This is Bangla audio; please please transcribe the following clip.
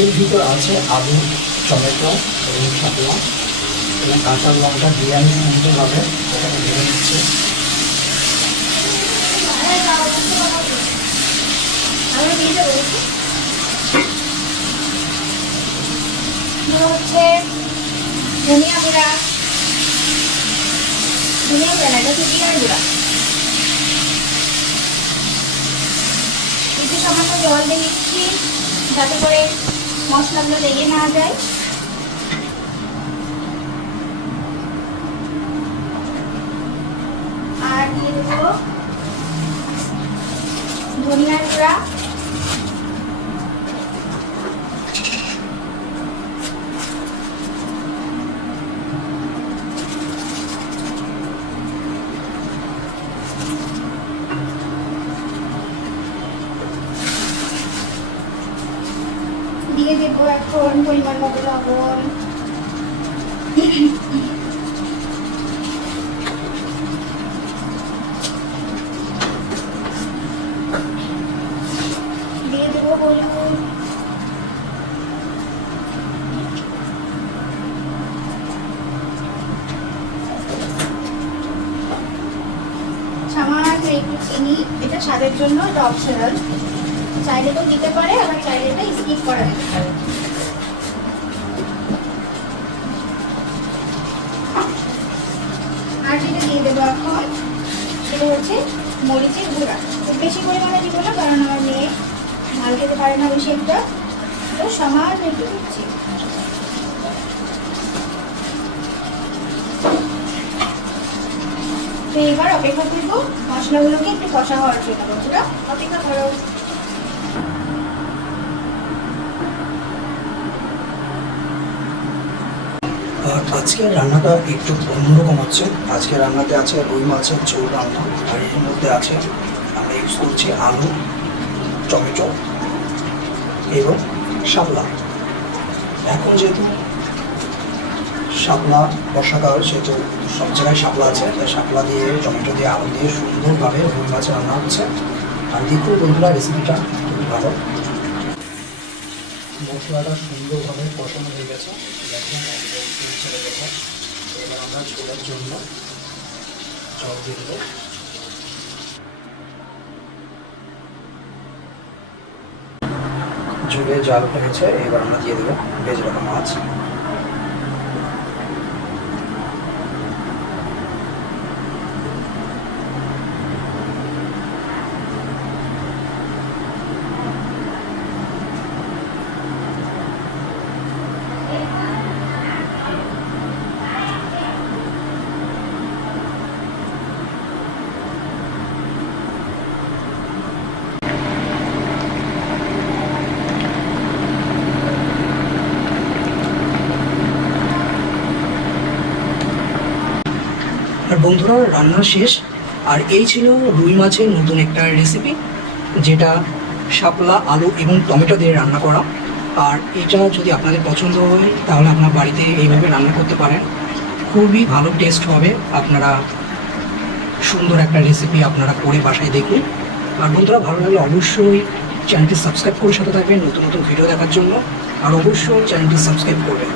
এর ভিতর আছে আলু, টমেটো এবং শাপলা এবং কাঁচা লঙ্কা দিয়ে আমি সুন্দরভাবে এখানে ভেঙে নিচ্ছি। হচ্ছে ধনিয়া গুঁড়া, ধনিয়া গুঁড়া না, এটা হচ্ছে জিরার গুঁড়া। একটু সামান্য জল দিয়ে দিচ্ছি যাতে করে মশলাগুলো লেগে না যায়। আর দিয়ে দেবো ধনিয়ার গুঁড়া, দিয়ে দেবো এখন পরিমাণ মতো লবণ, দিয়ে দেবো হলুদ, সামান্য একটু চিনি, এটা স্বাদের জন্য, এটা অপশনাল, চাইলে তো দিতে পারে, আবার চাইলে এটা স্কিপ করা যেতে পারে। আর যেটা দিয়ে দেবো এখন সেটা হচ্ছে মরিচের গুঁড়া। খুব বেশি পরিমাণে দিব না, কারণ আমার মেয়ে ঝাল খেতে পারে না বেশি একটা, তো সামান্য একটু দিচ্ছি। তো এবার অপেক্ষা করবো মশলাগুলোকে একটু কষা হওয়ার জন্য। বন্ধুরা অপেক্ষা করো। আর আজকের রান্নাটা একটু অন্যরকম হচ্ছে। আজকের রান্নাতে আছে রুই মাছের ঝোল রান্না, আর এর মধ্যে আছে আমরা ইউজ করছি আলু, টমেটো এবং শাপলা। এখন যেহেতু শাপলা বর্ষাকাল, সেহেতু সব জায়গায় শাপলা আছে, তাই শাপলা দিয়ে টমেটো দিয়ে আলু দিয়ে সুন্দরভাবে রুই মাছের রান্না হচ্ছে। আর দেখুন বন্ধুরা, রেসিপিটা খুবই ভালো। মশলাটা সুন্দরভাবে কষানো হয়ে গেছে, দেখুন ছেড়ে গেছে। এবার আমরা ঝোলের জন্য জল দিয়ে দেবো। ঝোলে জাল উঠে গেছে, এবার আমরা দিয়ে দেবো ভেজে রাখা মাছ। আর বন্ধুরা, রান্না শেষ। আর এই ছিল রুই মাছের নতুন একটা রেসিপি, যেটা শাপলা, আলু এবং টমেটো দিয়ে রান্না করা। আর এটা যদি আপনাদের পছন্দ হয় তাহলে আপনার বাড়িতে এইভাবে রান্না করতে পারেন, খুবই ভালো টেস্ট হবে। আপনারা সুন্দর একটা রেসিপি আপনারা করে বাসায় দেখুন। আর বন্ধুরা, ভালো লাগলে অবশ্যই চ্যানেলটি সাবস্ক্রাইব করে সাথে থাকবেন নতুন নতুন ভিডিও দেখার জন্য। আর অবশ্যই চ্যানেলটি সাবস্ক্রাইব করবেন।